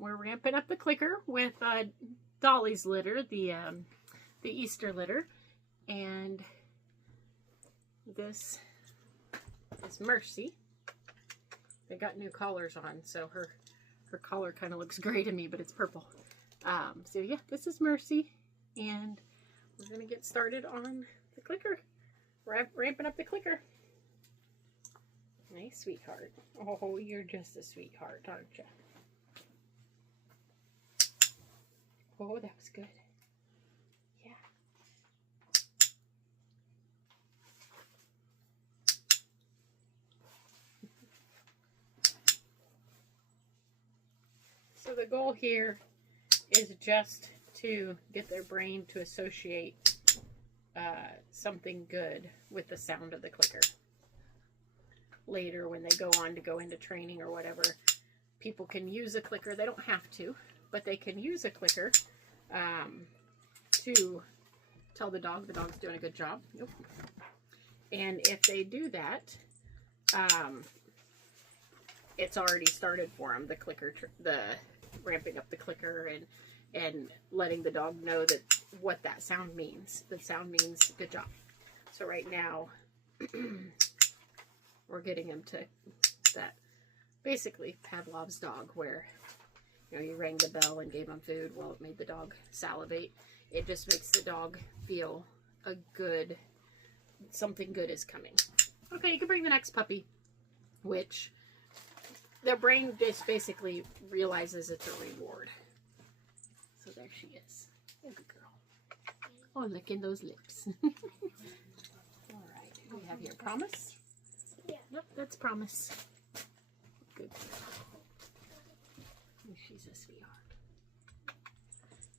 we're ramping up the clicker with Dolly's litter, the Easter litter, and this is Mercy. They got new collars on, so her collar kind of looks gray to me, but it's purple. So yeah, this is Mercy, and we're gonna get started on the clicker. Ramping up the clicker. Nice, sweetheart. Oh, you're just a sweetheart, aren't you? Oh, that was good. Yeah. So the goal here is just to get their brain to associate something good with the sound of the clicker. Later, when they go on to go into training or whatever, people can use a clicker. They don't have to, but they can use a clicker to tell the dog's doing a good job. Nope. And if they do that, it's already started for them. The clicker, the ramping up the clicker and letting the dog know that what that sound means. The sound means good job. So right now, we're getting him to that, basically Pavlov's dog, where you rang the bell and gave him food. Well, it made the dog salivate. It just makes the dog feel something good is coming. Okay, you can bring the next puppy, which their brain just basically realizes it's a reward. So there she is. Good girl. Oh, licking those lips. All right, we have your Promise. Yeah. Yep, that's Promise. Good. She's a sweetheart.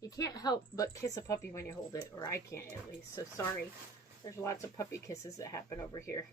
You can't help but kiss a puppy when you hold it, or I can't at least, so sorry. There's lots of puppy kisses that happen over here.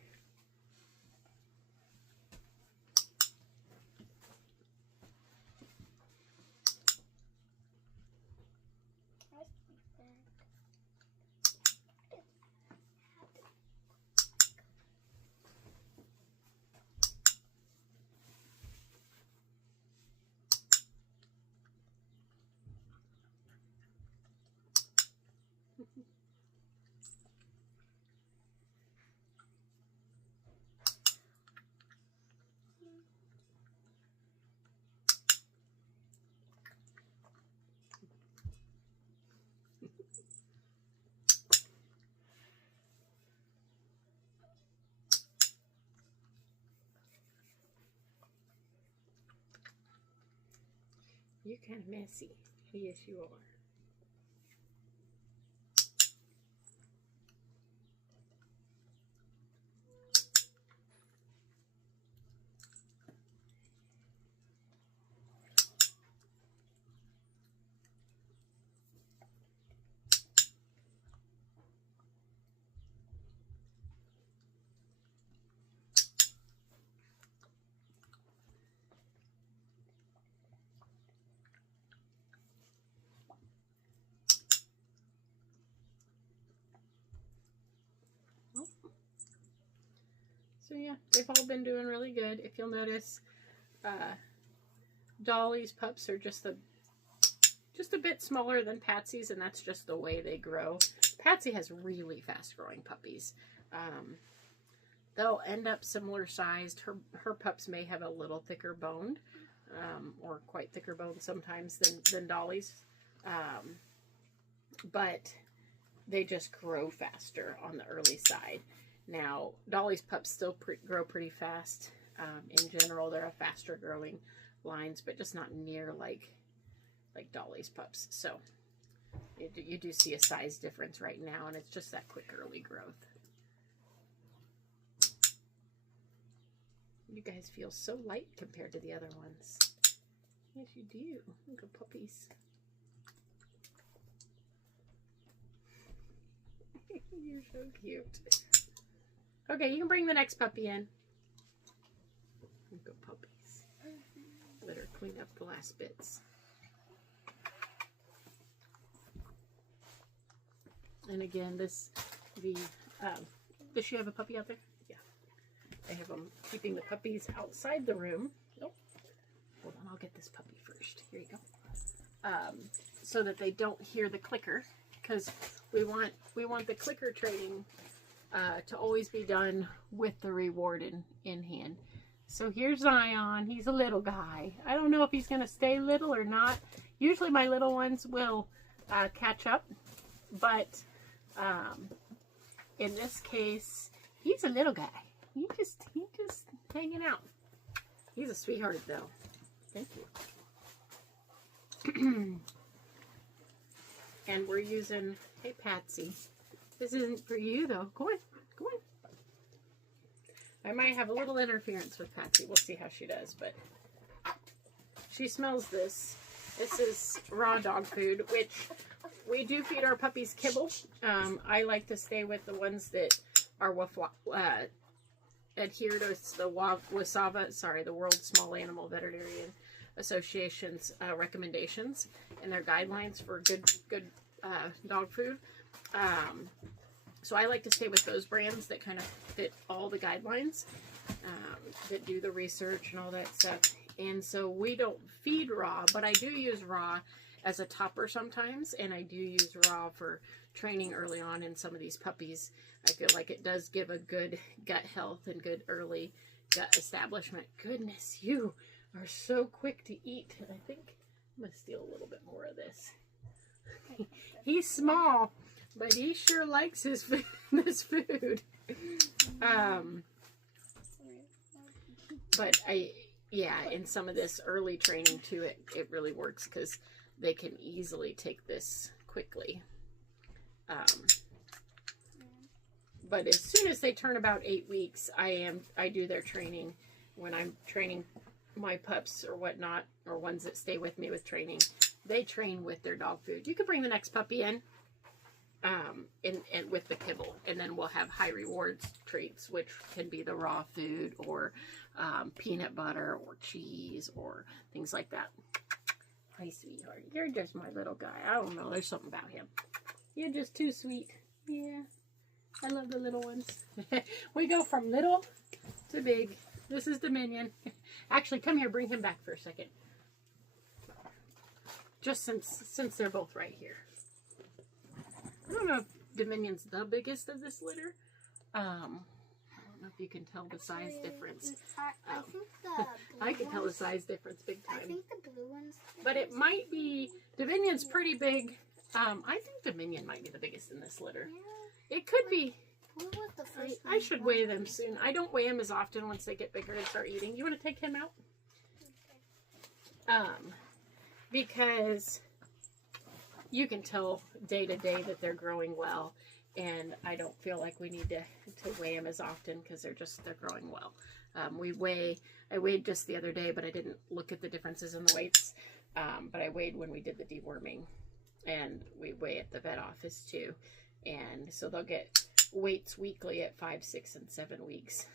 You're kind of messy. Yes, you are. So yeah, they've all been doing really good. If you'll notice, Dolly's pups are just a bit smaller than Patsy's, and that's just the way they grow. Patsy has really fast growing puppies. They'll end up similar sized. Her pups may have a little thicker boned, or quite thicker boned sometimes than Dolly's. But they just grow faster on the early side. Now, Dolly's pups still grow pretty fast. In general, they're a faster growing lines, but just not near like Dolly's pups. So you do see a size difference right now, and it's just that quick early growth. You guys feel so light compared to the other ones. Yes, you do. Look at puppies. You're so cute. Okay, you can bring the next puppy in. Good puppies. Let her clean up the last bits. And again, does she have a puppy out there? Yeah. I have them keeping the puppies outside the room. Nope. Hold on, I'll get this puppy first. Here. There you go. So that they don't hear the clicker, because we want the clicker training to always be done with the reward in hand. So here's Zion. He's a little guy. I don't know if he's going to stay little or not. Usually my little ones will catch up, but in this case, he's a little guy. He just hanging out. He's a sweetheart though. Thank you. And we're using, hey Patsy, this isn't for you though. Go on, go on. I might have a little interference with Patsy. We'll see how she does, but she smells this. This is raw dog food, which we do feed our puppies kibble. I like to stay with the ones that are adhere to the WSAVA, sorry, the World Small Animal Veterinarian Association's recommendations and their guidelines for good dog food. So I like to stay with those brands that kind of fit all the guidelines, that do the research and all that stuff. And so we don't feed raw, but I do use raw as a topper sometimes, and I do use raw for training early on in some of these puppies. I feel like it does give a good gut health and good early gut establishment. Goodness, you are so quick to eat. I think I'm going to steal a little bit more of this. He's small, but he sure likes his food, this food. But in some of this early training too, it really works because they can easily take this quickly. But as soon as they turn about 8 weeks, I do their training when I'm training my pups or whatnot, or ones that stay with me with training. They train with their dog food. You can bring the next puppy in, and with the kibble, and then we'll have high rewards treats, which can be the raw food or peanut butter or cheese or things like that. Hi, sweetheart. You're just my little guy. I don't know. There's something about him. You're just too sweet. Yeah. I love the little ones. We go from little to big. This is Dominion. Actually, come here. Bring him back for a second. Just since they're both right here. I don't know if Dominion's the biggest of this litter. I don't know if you can tell the size difference. I think the I can tell the size difference big time. I think the blue ones. But it might be, Dominion's pretty big. I think Dominion might be the biggest in this litter. Yeah. It could be. Blue was the first I should weigh them soon. I don't weigh them as often once they get bigger and start eating. You want to take him out? Because you can tell day to day that they're growing well, and I don't feel like we need to weigh them as often because they're growing well. I weighed just the other day, but I didn't look at the differences in the weights. But I weighed when we did the deworming, and we weigh at the vet office too. And so they'll get weights weekly at 5, 6, and 7 weeks.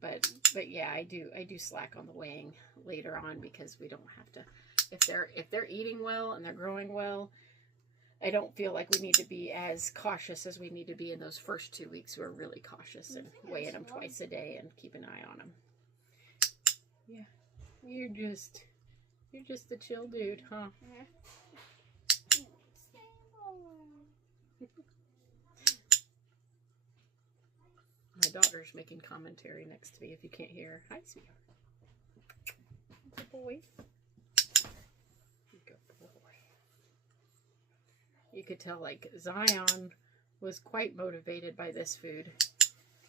But yeah, I do slack on the weighing later on because we don't have to. If they're eating well and they're growing well, I don't feel like we need to be as cautious as we need to be in those first 2 weeks. We're really cautious and weighing them twice a day and keep an eye on them. Yeah, you're just a chill dude, huh? My daughter's making commentary next to me if you can't hear. Hi, sweetheart. Good boy. Good boy. You could tell, like, Zion was quite motivated by this food.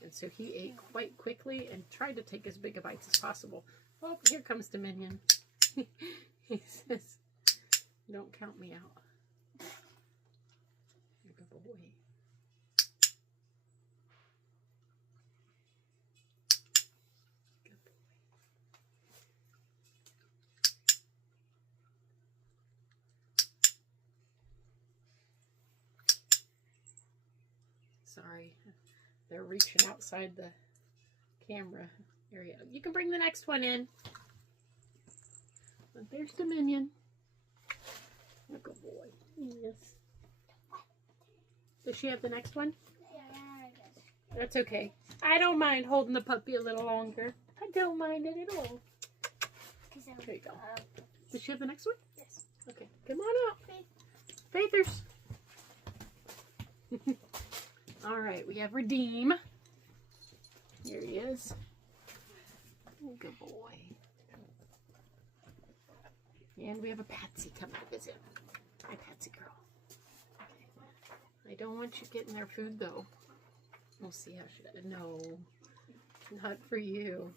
And so he ate quite quickly and tried to take as big a bites as possible. Oh, here comes Dominion. He says, don't count me out. Good boy. Sorry, they're reaching outside the camera area. You can bring the next one in. But there's Dominion. Look, good boy. Yes. Does she have the next one? Yeah, That's okay. I don't mind holding the puppy a little longer. I don't mind it at all. There you go. Does she have the next one? Yes. Okay, come on out. Faithers. All right, we have Redeem. Here he is. Good boy. And we have a Patsy coming to visit. Hi, Patsy girl. Okay. I don't want you getting their food, though. We'll see how she does. No, not for you.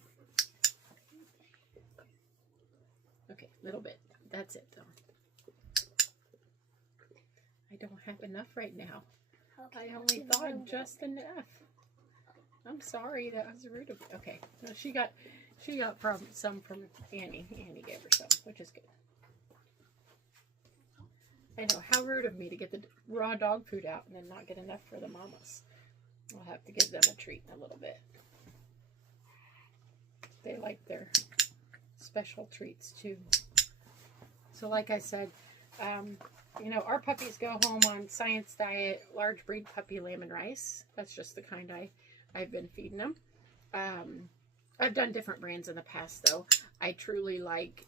Okay, little bit. That's it, though. I don't have enough right now. Okay. I only thought just enough. I'm sorry, that was rude of me. Okay, no, she got some from Annie. Annie gave her some, which is good. I know, how rude of me to get the raw dog food out and then not get enough for the mamas. I'll have to give them a treat in a little bit. They like their special treats too. So like I said, you know, our puppies go home on Science Diet, large breed puppy lamb and rice. That's just the kind I've been feeding them. I've done different brands in the past, though. I truly like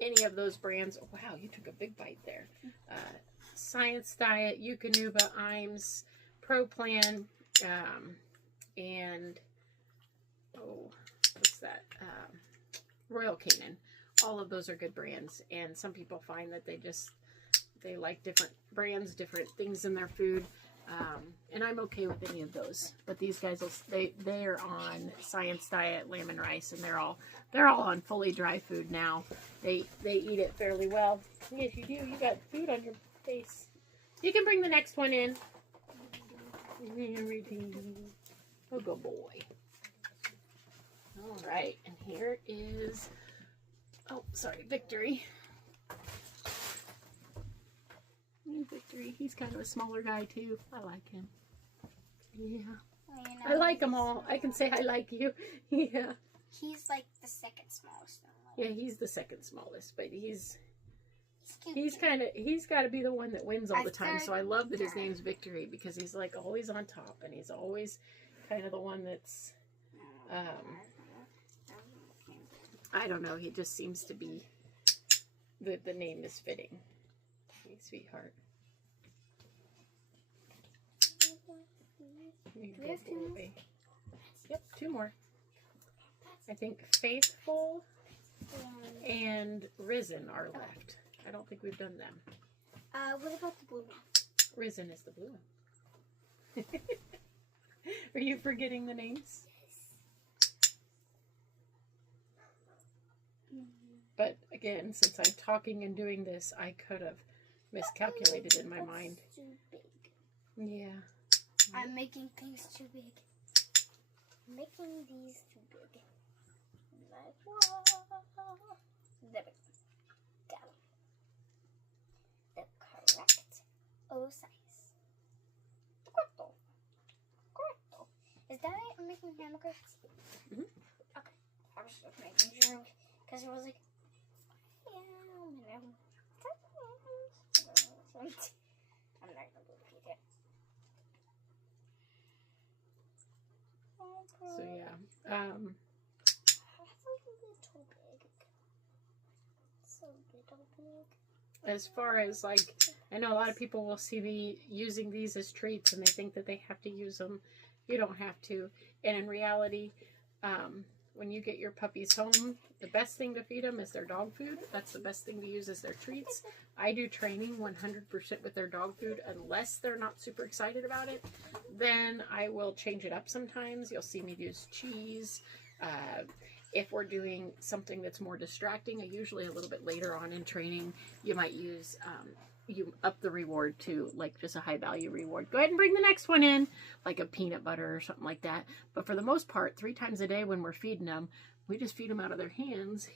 any of those brands. Oh, wow, you took a big bite there. Science Diet, Eukanuba, Iams, Pro Plan, and, oh, what's that? Royal Canin. All of those are good brands, and some people find that they like different brands, different things in their food, and I'm okay with any of those. But these guys, they're on Science Diet, lamb and rice, and they're all on fully dry food now. They eat it fairly well. Yes, you do. You got food on your face. You can bring the next one in. Oh, good boy. All right, and here is. Oh, sorry, Victory. Victory, he's kind of a smaller guy too. I like him. Yeah. I like them all. I can say I like you. Yeah. He's like the second smallest. Yeah, he's the second smallest, but he's cute. he's got to be the one that wins all the time. So I love that his name's Victory because he's like always on top and he's always kind of the one that's I don't know. He just seems to be the name is fitting. Hey, sweetheart. We have two more? Yep, two more. I think Faithful and Risen are left. I don't think we've done them. What about the blue one? Risen is the blue one. Are you forgetting the names? But again, since I'm talking and doing this, I could have miscalculated in my mind. Too big. Yeah. I'm making things too big. I'm making these too big. Like, there we go. The correct O size. Correcto. Correcto. Is that it? I'm making hamburgers? Mm-hmm. Okay. I was just making sure. Because it was like, I'm not going to repeat it. So yeah. That's a little big. So little big. As far as like, I know a lot of people will see me using these as treats and they think that they have to use them. You don't have to. And in reality, when you get your puppies home, the best thing to feed them is their dog food. That's the best thing to use as their treats. I do training 100% with their dog food unless they're not super excited about it. Then I will change it up sometimes. You'll see me use cheese. If we're doing something that's more distracting, usually a little bit later on in training, you might use, you up the reward to like just a high value reward. Go ahead and bring the next one in, like a peanut butter or something like that. But for the most part, 3 times a day when we're feeding them, we just feed them out of their hands,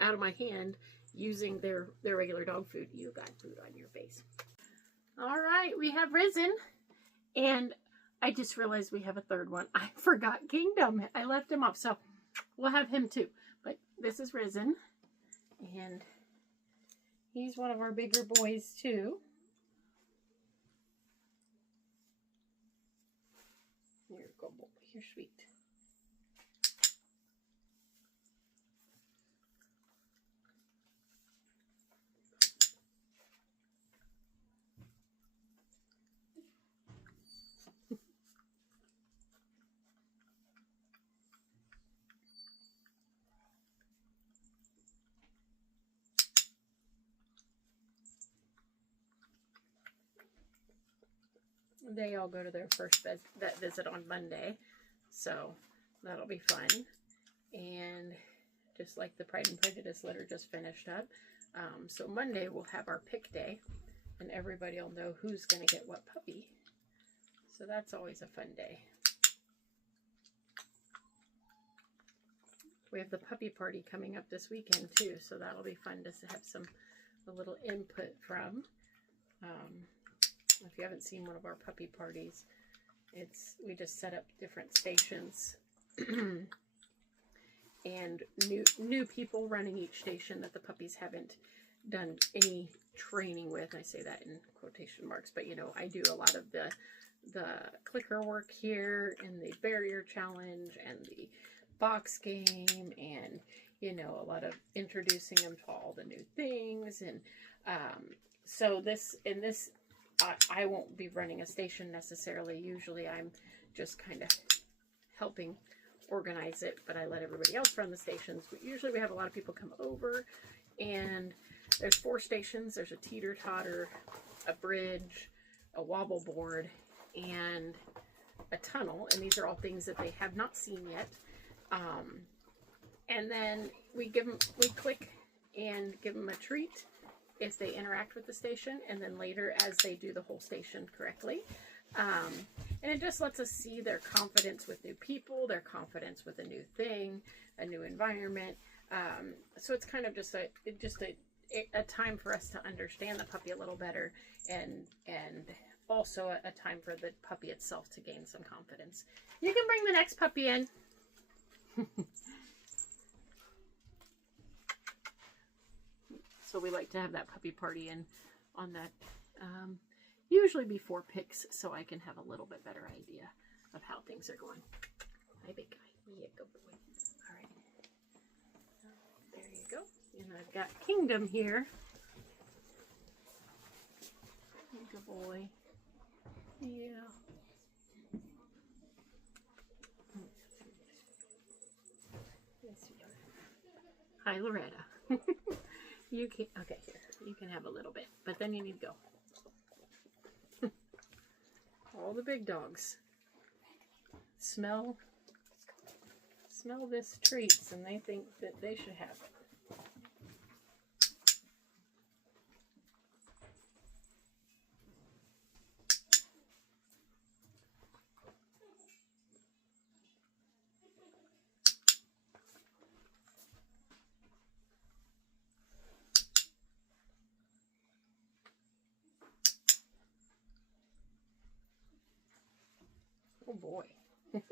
out of my hand, using their regular dog food. You got food on your face. All right, we have Risen, and I just realized we have a third one. I forgot Kingdom. I left him off, so we'll have him too. But this is Risen, and he's one of our bigger boys too. You're a good boy. You're sweet. They all go to their first vet visit on Monday, so that'll be fun. And just like the Pride and Prejudice litter just finished up, so Monday we'll have our pick day, and everybody will know who's going to get what puppy. So that's always a fun day. We have the puppy party coming up this weekend too, so that'll be fun to have a little input from. If you haven't seen one of our puppy parties, we just set up different stations and new people running each station that the puppies haven't done any training with. I say that in quotation marks, but you know, I do a lot of the clicker work here and the barrier challenge and the box game, and you know, a lot of introducing them to all the new things. And so I won't be running a station necessarily. Usually I'm just kind of helping organize it, but I let everybody else run the stations. But usually we have a lot of people come over, and there's 4 stations. There's a teeter-totter, a bridge, a wobble board, and a tunnel. And these are all things that they have not seen yet. And then we click and give them a treat if they interact with the station, and then later as they do the whole station correctly. And it just lets us see their confidence with new people, their confidence with a new thing, a new environment. So it's kind of just a time for us to understand the puppy a little better, and also a time for the puppy itself to gain some confidence. You can bring the next puppy in. So we like to have that puppy party on that, usually before picks, so I can have a little bit better idea of how things are going. Hi, big guy. Yeah, good boy. All right. There you go. And I've got Kingdom here. Good boy. Yeah. Hi, Loretta. You can, okay, here. You can have a little bit, but then you need to go. All the big dogs smell this treats, and they think that they should have it. Oh boy. Let's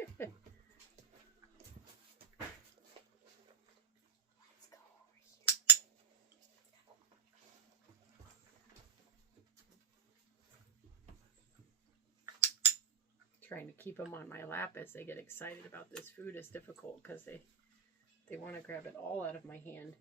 go over here. Trying to keep them on my lap as they get excited about this food is difficult because they want to grab it all out of my hand.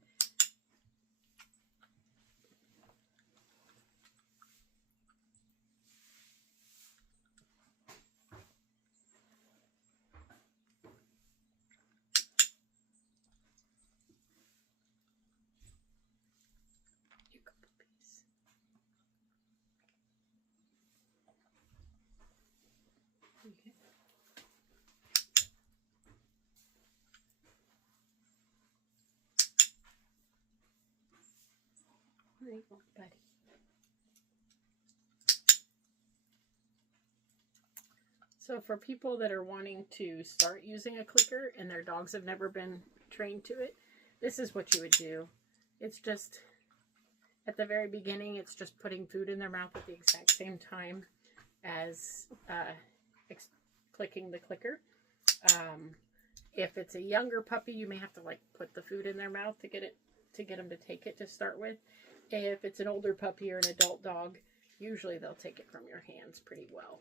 Okay. There you go, buddy. So for people that are wanting to start using a clicker and their dogs have never been trained to it, this is what you would do. It's just, at the very beginning, it's just putting food in their mouth at the exact same time as clicking the clicker. If it's a younger puppy, you may have to like put the food in their mouth to get them to take it to start with. If it's an older puppy or an adult dog, usually they'll take it from your hands pretty well.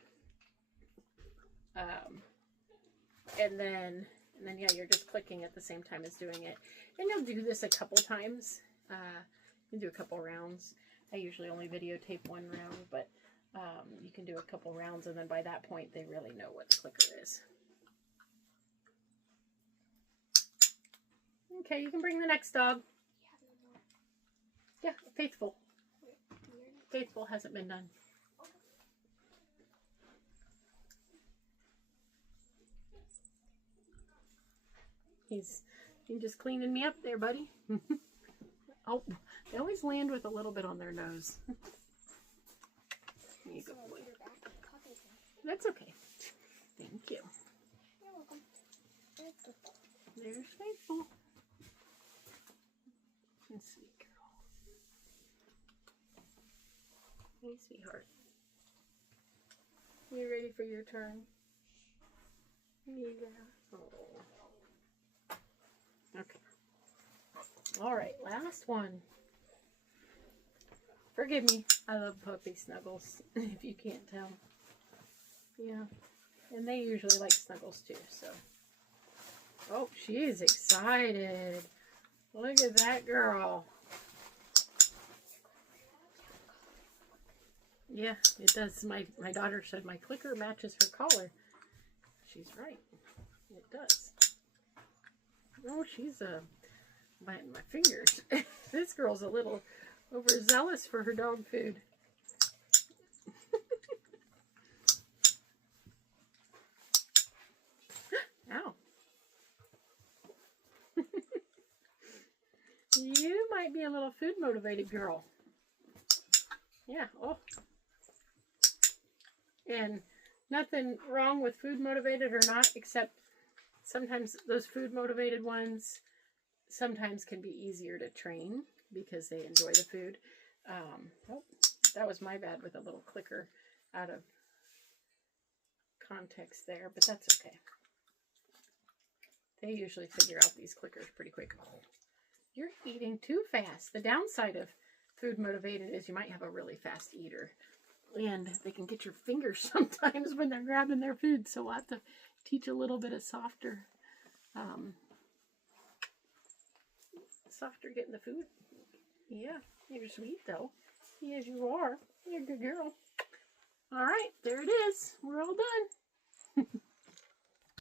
And then yeah, you're just clicking at the same time as doing it. And you'll do this a couple times. You can do a couple rounds. I usually only videotape one round, but you can do a couple rounds, and then by that point, they really know what the clicker is. Okay, you can bring the next dog. Yeah, Faithful. Faithful hasn't been done. He's just cleaning me up there, buddy. Oh, they always land with a little bit on their nose. There you go, boy. That's okay. Thank you. You're welcome. There's Faithful. And sweet girl. Hey, sweetheart. You ready for your turn? Yeah. Oh. Okay. All right, last one. Forgive me. I love puppy snuggles, if you can't tell. Yeah. And they usually like snuggles too, so. Oh, she is excited. Look at that girl. Yeah, it does. My daughter said my clicker matches her collar. She's right. It does. Oh, she's my fingers. This girl's a little overzealous for her dog food. Ow. You might be a little food motivated girl. Yeah. Oh. And nothing wrong with food motivated or not, except sometimes those food motivated ones sometimes can be easier to train because they enjoy the food. Oh, that was my bad with a little clicker out of context there, but that's okay. They usually figure out these clickers pretty quick. Oh, you're eating too fast. The downside of food motivated is you might have a really fast eater. And they can get your fingers sometimes when they're grabbing their food. So we'll have to teach a little bit of softer getting the food. Yeah, you're sweet though. Yes, you are. You're a good girl. All right, there it is. We're all done.